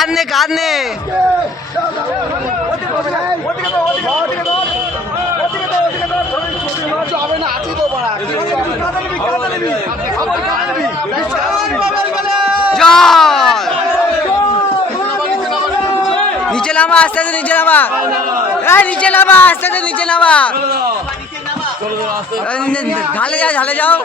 কাঁদনে কাঁদনে নিচে নামা আস্তে আস্তে নিচে নামা নিচে নামা আস্তে আস্তে নিচে নামা ঝালে যাও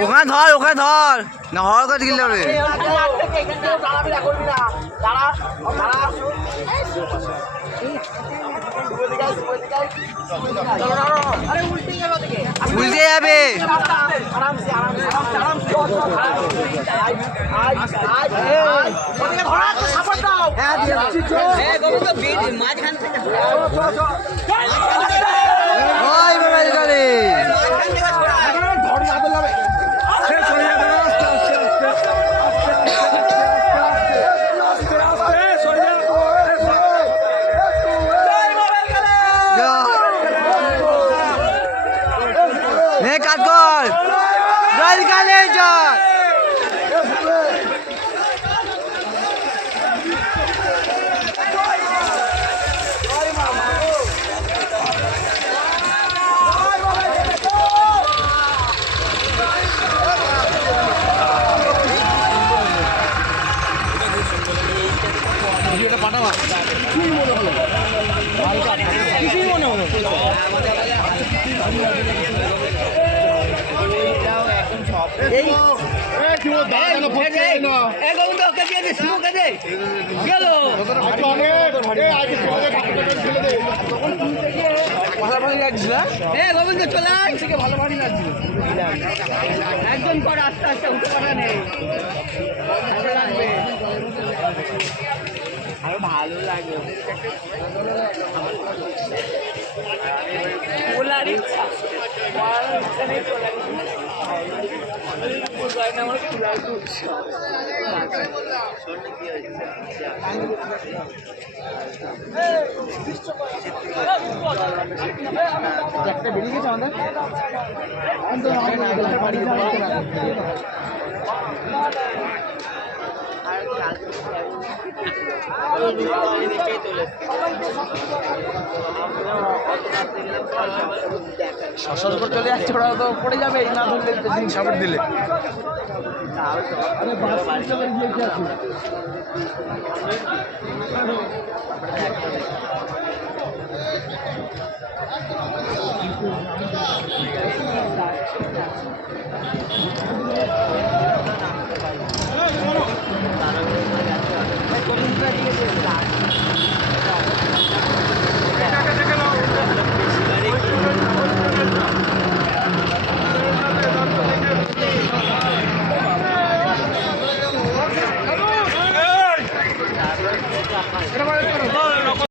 ওখানে ধর না হওয়ার কথা কিনলে হবে উল্টে যাবে কাট কর জল কালে জল পাঠাবা কিছুই মনে হলো কিছুই মনে হলো একজন পর আস্তে আস্তে উঠে পারা নেই আরো ভালো লাগে বলার ইচ্ছা একটা বেরিয়ে গেছে আমাদের বাড়ি সসর করে চলে যাচ্ছে ওরা তো পড়ে যাবে না ধরলে জিনিস সাপোর্ট দিলে Come on.